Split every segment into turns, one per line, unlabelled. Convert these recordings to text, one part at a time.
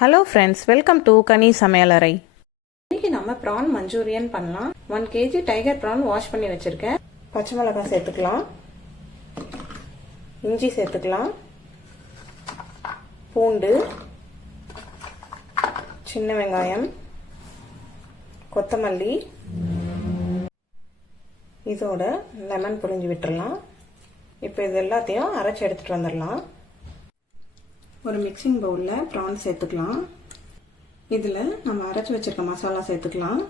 Hello friends welcome to கனி சமையலறை இன்னைக்கு நம்ம ப்ரான் மஞ்சூரியன் பண்ணலாம். One KG tiger prawn wash பண்ணி வச்சிருக்கேன். பச்சை மிளகாய் சேர்த்துக்கலாம். இஞ்சி சேர்த்துக்கலாம். பூண்டு சின்ன வெங்காயம் கொத்தமல்லி இதோட லெமன் புரிஞ்சு விட்டுறலாம். இப்போ இது எல்லாத்தையும் அரைச்சி எடுத்துகிட்டு வந்துடலாம். ஒரு மிக்சிங் பவுலில் ப்ரான் சேர்த்துக்கலாம். இதில் நம்ம அரைச்சி வச்சிருக்க மசாலா சேர்த்துக்கலாம்.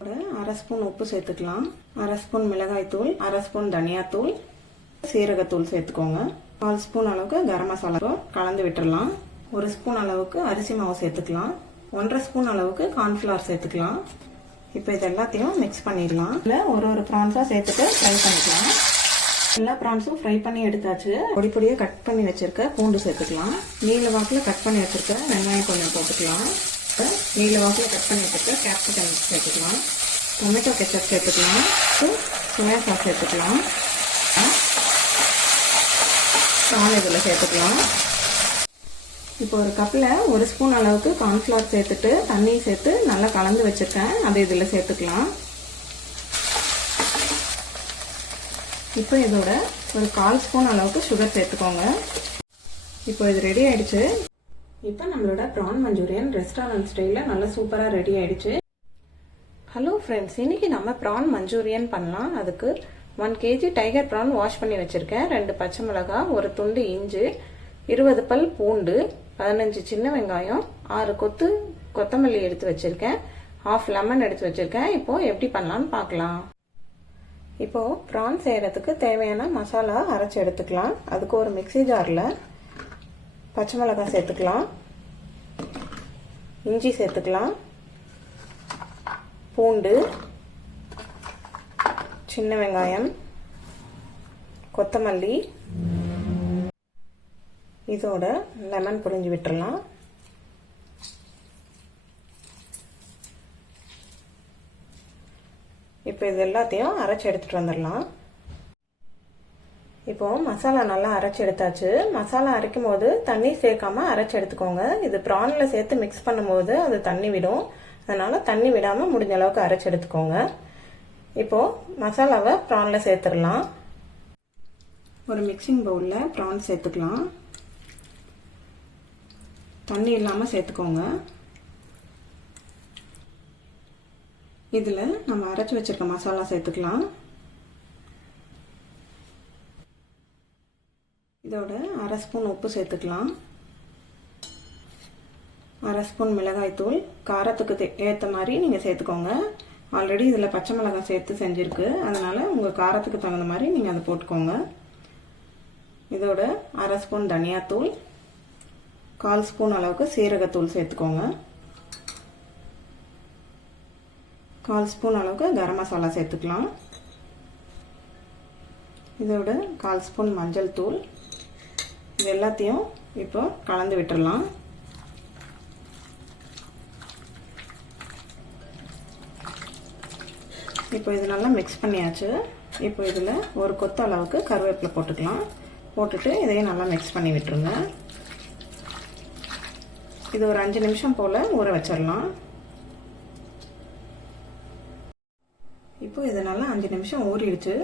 ஒரு அரை ஸ்பூன் உப்பு சேர்த்துக்கலாம். அரை ஸ்பூன் மிளகாய்த்தூள் அரை ஸ்பூன் தனியாத்தூள் சீரகத்தூள் சேர்த்துக்கோங்க. கால் ஸ்பூன் அளவுக்கு கரம் மசாலா கலந்து விட்டுடலாம் ஒரு ஸ்பூன் அளவுக்கு அரிசி மாவு சேர்த்துக்கலாம். ஒன்றரை ஸ்பூன் அளவுக்கு கார்ன்ஃப்ளவர் சேர்த்துக்கலாம். இப்போ இது எல்லாத்தையும் மிக்ஸ் பண்ணிடலாம். இல்லை ஒரு ஒரு ப்ரான்ஸாக சேர்த்துட்டு ஃப்ரை பண்ணிக்கலாம். எல்லா ப்ரான்ஸும் ஃப்ரை பண்ணி எடுத்தாச்சு. பொடி பொடியாக கட் பண்ணி வச்சிருக்க பூண்டு சேர்த்துக்கலாம். நீல வாக்கில் கட் பண்ணி வச்சிருக்க வெங்காயம் கொஞ்சம் போட்டுக்கலாம். நீல வாக்கில் கட் பண்ணி வச்சிருக்க கேப்சிகம் சேர்த்துக்கலாம். டொமேட்டோ கெச்சப் சேர்த்துக்கலாம். சோயா சாஸ் சேர்த்துக்கலாம். பால் இதில் சேர்த்துக்கலாம். இப்போ ஒரு கப்பில் ஒரு ஸ்பூன் அளவுக்கு கார்ன்ஃப்ளவர் சேர்த்துட்டு தண்ணி சேர்த்து நல்லா கலந்து வச்சுருக்கேன். அதை இதில் சேர்த்துக்கலாம். இப்போ இதோட ஒரு கால் ஸ்பூன் அளவுக்கு சுகர் சேர்த்துக்கோங்க. இப்போ இது ரெடி ஆயிடுச்சு. இப்போ நம்மளோட ப்ரான் மஞ்சூரியன் ரெஸ்டாரண்ட் ஸ்டைலில் நல்லா சூப்பராக ரெடி ஆயிடுச்சு. ஹலோ ஃப்ரெண்ட்ஸ் இன்னைக்கு நம்ம ப்ரான் மஞ்சூரியன் பண்ணலாம். அதுக்கு one KG tiger prawn wash பண்ணி வச்சுருக்கேன். ரெண்டு பச்சை மிளகாய் ஒரு துண்டு இஞ்சி இருபது பல் பூண்டு பதினஞ்சு சின்ன வெங்காயம் ஆறு கொத்து கொத்தமல்லி எடுத்து வச்சுருக்கேன். ஹாஃப் லெமன் எடுத்து வச்சுருக்கேன். இப்போது எப்படி பண்ணலான்னு பார்க்கலாம். இப்போது ப்ரான் செய்கிறதுக்கு தேவையான மசாலா அரைச்சி எடுத்துக்கலாம். அதுக்கு ஒரு மிக்சி ஜாரில் பச்சை மிளகாய் சேர்த்துக்கலாம். இஞ்சி சேர்த்துக்கலாம். பூண்டு சின்ன வெங்காயம் கொத்தமல்லி இதோட லெமன் புரிஞ்சு விட்டுடலாம் இப்போ இது எல்லாத்தையும் அரைச்சி எடுத்துகிட்டு வந்துடலாம். இப்போ மசாலா நல்லா அரைச்சி எடுத்தாச்சு. மசாலா அரைக்கும் போது தண்ணி சேர்க்காம அரைச்சி எடுத்துக்கோங்க. இது ப்ரானில் சேர்த்து மிக்ஸ் பண்ணும்போது அது தண்ணி விடும். அதனால தண்ணி விடாமல் முடிஞ்ச அளவுக்கு அரைச்சி எடுத்துக்கோங்க. இப்போ மசாலாவை ப்ரானில் சேர்த்துடலாம். ஒரு மிக்சிங் பவுலில் ப்ரான் சேர்த்துக்கலாம். தண்ணி இல்லாமல் சேர்த்துக்கோங்க. இதில் நம்ம அரைச்சி வச்சிருக்க மசாலா சேர்த்துக்கலாம். இதோட அரை ஸ்பூன் உப்பு சேர்த்துக்கலாம். அரை ஸ்பூன் மிளகாய்த்தூள் காரத்துக்கு ஏற்ற மாதிரி நீங்கள் சேர்த்துக்கோங்க. ஆல்ரெடி இதில் பச்சை மிளகாய் சேர்த்து செஞ்சுருக்கு. அதனால் உங்கள் காரத்துக்கு தகுந்த மாதிரி நீங்கள் அதை போட்டுக்கோங்க. இதோட அரை ஸ்பூன் தனியாத்தூள் கால் ஸ்பூன் அளவுக்கு சீரகத்தூள் சேர்த்துக்கோங்க. கால் ஸ்பூன் அளவுக்கு கரம் மசாலா சேர்த்துக்கலாம். இதோட கால் ஸ்பூன் மஞ்சள் தூள். இது எல்லாத்தையும் இப்போ கலந்து விட்டுடலாம் இப்போ இது நல்லா மிக்ஸ் பண்ணியாச்சு. இப்போ இதில் ஒரு கொத்த அளவுக்கு கருவேப்பிலை போட்டுக்கலாம். போட்டுட்டு இதையும் நல்லா மிக்ஸ் பண்ணி விட்டுருங்க. இது ஒரு அஞ்சு நிமிஷம் போல் ஊற வச்சிடலாம் இப்போ இது நல்லா அஞ்சு நிமிஷம் ஊறிடுச்சு.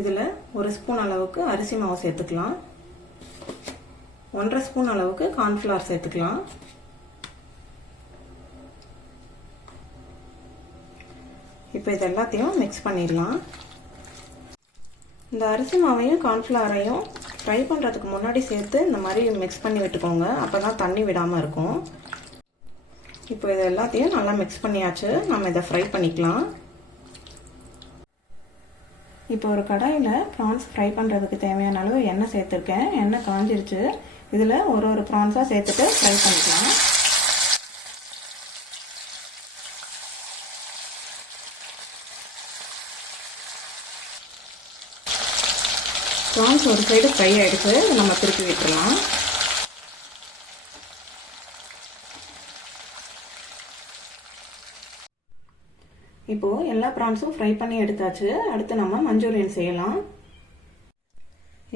இதில் ஒரு ஸ்பூன் அளவுக்கு அரிசி மாவு சேர்த்துக்கலாம். ஒன்றரை ஸ்பூன் அளவுக்கு கார்ன்ஃப்ளவர் சேர்த்துக்கலாம். இப்போ இது எல்லாத்தையும் மிக்ஸ் பண்ணிடலாம். இந்த அரிசி மாவையும் கார்ன்ஃப்ளவரையும் ஃப்ரை பண்ணுறதுக்கு முன்னாடி சேர்த்து இந்த மாதிரி மிக்ஸ் பண்ணி விட்டுக்கோங்க. அப்போ தான் தண்ணி விடாமல் இருக்கும். இப்போ இது எல்லாத்தையும் நல்லா மிக்ஸ் பண்ணியாச்சு. நம்ம இதை ஃப்ரை பண்ணிக்கலாம். இப்போ ஒரு கடாயில் ப்ரான்ஸ் ஃப்ரை பண்ணுறதுக்கு தேவையான அளவு எண்ணெய் சேர்த்துருக்கேன். எண்ணெய் காஞ்சிருச்சு. இதில் ஒரு ஒரு ப்ரான்ஸாக சேர்த்துட்டு ஃப்ரை பண்ணிக்கலாம். ப்ரான்ஸ் ஒரு சைடு ஃப்ரை ஆகிடுச்சு நம்ம திருப்பி விட்டுடலாம் இப்போது எல்லா ப்ரான்ஸும் ஃப்ரை பண்ணி எடுத்தாச்சு. அடுத்து நம்ம மஞ்சூரியன் செய்யலாம்.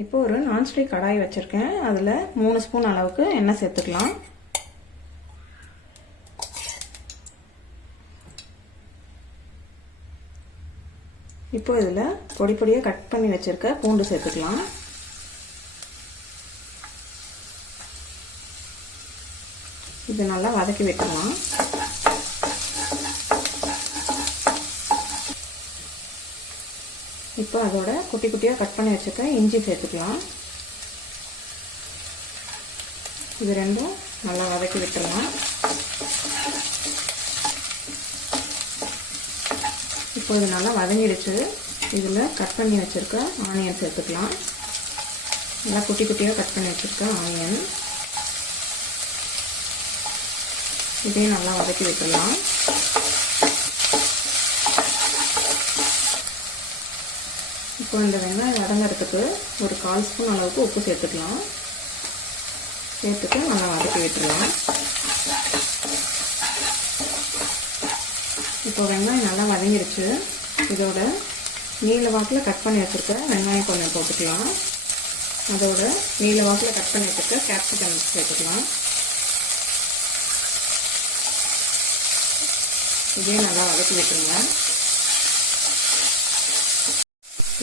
இப்போ ஒரு நான்ஸ்டிக் கடாய் வச்சுருக்கேன். அதில் மூணு ஸ்பூன் அளவுக்கு எண்ணெய் சேர்த்துக்கலாம். இப்போ இதில் பொடி பொடியாக கட் பண்ணி வச்சுருக்க பூண்டு சேர்த்துக்கலாம். இது நல்லா வதக்கி வைக்கலாம் இப்போ அதோட குட்டி குட்டியாக கட் பண்ணி வச்சுருக்க இஞ்சி சேர்த்துக்கலாம். இது ரெண்டும் நல்லா வதக்கி விட்டுடலாம் இப்போ இது நல்லா வதங்கிடுச்சு. இதில் கட் பண்ணி வச்சுருக்க ஆனியன் சேர்த்துக்கலாம். நல்லா குட்டி குட்டியாக கட் பண்ணி வச்சுருக்க ஆனியன். இதையும் நல்லா வதக்கி விட்டுடலாம் இப்போ இந்த வெங்காயம் வதங்கிறதுக்கு ஒரு கால் ஸ்பூன் அளவுக்கு உப்பு சேர்த்துக்கலாம். சேர்த்துட்டு நல்லா வதக்கி விட்டுடலாம். இப்போ வெங்காயம் நல்லா வதங்கிருச்சு. இதோட நீல வாக்கில் கட் பண்ணி வச்சுருக்க வெங்காயம் கொஞ்சம் போட்டுக்கலாம். அதோட நீல வாக்கில் கட் பண்ணி வச்சுருக்க கேப்சிகம் சேர்த்துக்கலாம். இதே நல்லா வதக்கி விட்டுருங்க.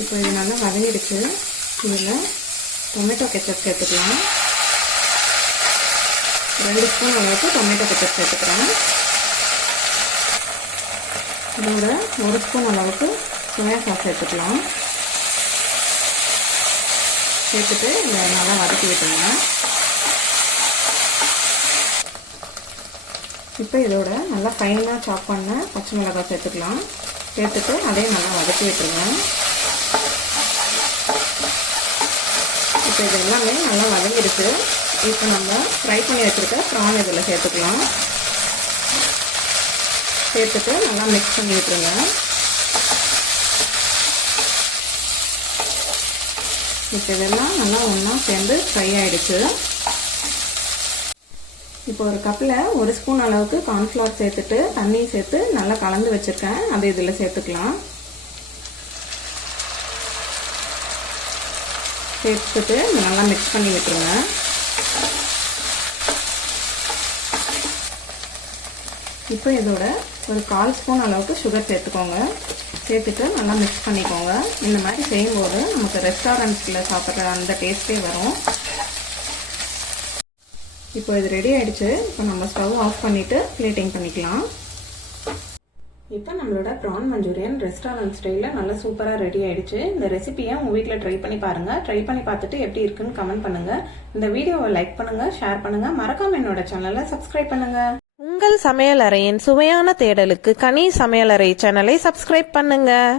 இப்போ இது நல்லா வதங்கிடுச்சு. இதில் டொமேட்டோ கெச்சப் சேர்த்துக்கலாம். ரெண்டு ஸ்பூன் அளவுக்கு டொமேட்டோ கெச்சப் சேர்த்துக்கிறேன் இதோட ஒரு ஸ்பூன் அளவுக்கு சோயா சாஸ் சேர்த்துக்கலாம். சேர்த்துட்டு இதை நல்லா வதக்கி விட்டுருங்க. இப்போ இதோட நல்லா ஃபைனாக சாப் பண்ண பச்சை மிளகாய் சேர்த்துக்கலாம். சேர்த்துட்டு அதே நல்லா வதக்கி விட்டுருங்க. இப்போ இது எல்லாமே நல்லா வதங்கிடுச்சு. இப்போ நம்ம ஃப்ரை பண்ணி வச்சுருக்க ப்ரான் இதில் சேர்த்துக்கலாம். சேர்த்துட்டு நல்லா மிக்ஸ் பண்ணி விட்டுருங்க. இப்போ இதெல்லாம் நல்லா ஒன்றா சேர்ந்து ஃப்ரை ஆகிடுச்சு இப்போ ஒரு கப்பில் ஒரு ஸ்பூன் அளவுக்கு கார்ன்ஃப்ளவர் சேர்த்துட்டு தண்ணி சேர்த்து நல்லா கலந்து வச்சுருக்கேன். அதை இதில் சேர்த்துக்கலாம். சேர்த்துட்டு நல்லா மிக்ஸ் பண்ணி விட்டுருங்க. இப்போ இதோட ஒரு கால் ஸ்பூன் அளவுக்கு சுகர் சேர்த்துக்கோங்க. சேர்த்துட்டு நல்லா மிக்ஸ் பண்ணிக்கோங்க. இந்த மாதிரி செய்யும்போது நமக்கு ரெஸ்டாரண்ட்ஸில் சாப்பிட்ற அந்த டேஸ்ட்டே வரும். இப்போ இது ரெடி ஆகிடுச்சு இப்போ நம்ம ஸ்டவ் ஆஃப் பண்ணிவிட்டு பிளேட்டிங் பண்ணிக்கலாம். இப்போ நம்மளோட ப்ரான் மஞ்சூரியன் ரெஸ்டாரண்ட் ஸ்டைலில் நல்லா சூப்பராக ரெடி ஆயிடுச்சு. இந்த ரெசிபியை உங்கள் வீட்டில் ட்ரை பண்ணி பாருங்கள் ட்ரை பண்ணி பார்த்துட்டு எப்படி இருக்குன்னு கமெண்ட் பண்ணுங்கள் இந்த வீடியோவை லைக் பண்ணுங்கள் ஷேர் பண்ணுங்கள் மறக்காம என்னோட சேனலை சப்ஸ்கிரைப் பண்ணுங்கள்
உங்கள் சமையலறையின் சுவையான தேடலுக்கு கனி சமையலறை சேனலை சப்ஸ்கிரைப் பண்ணுங்கள்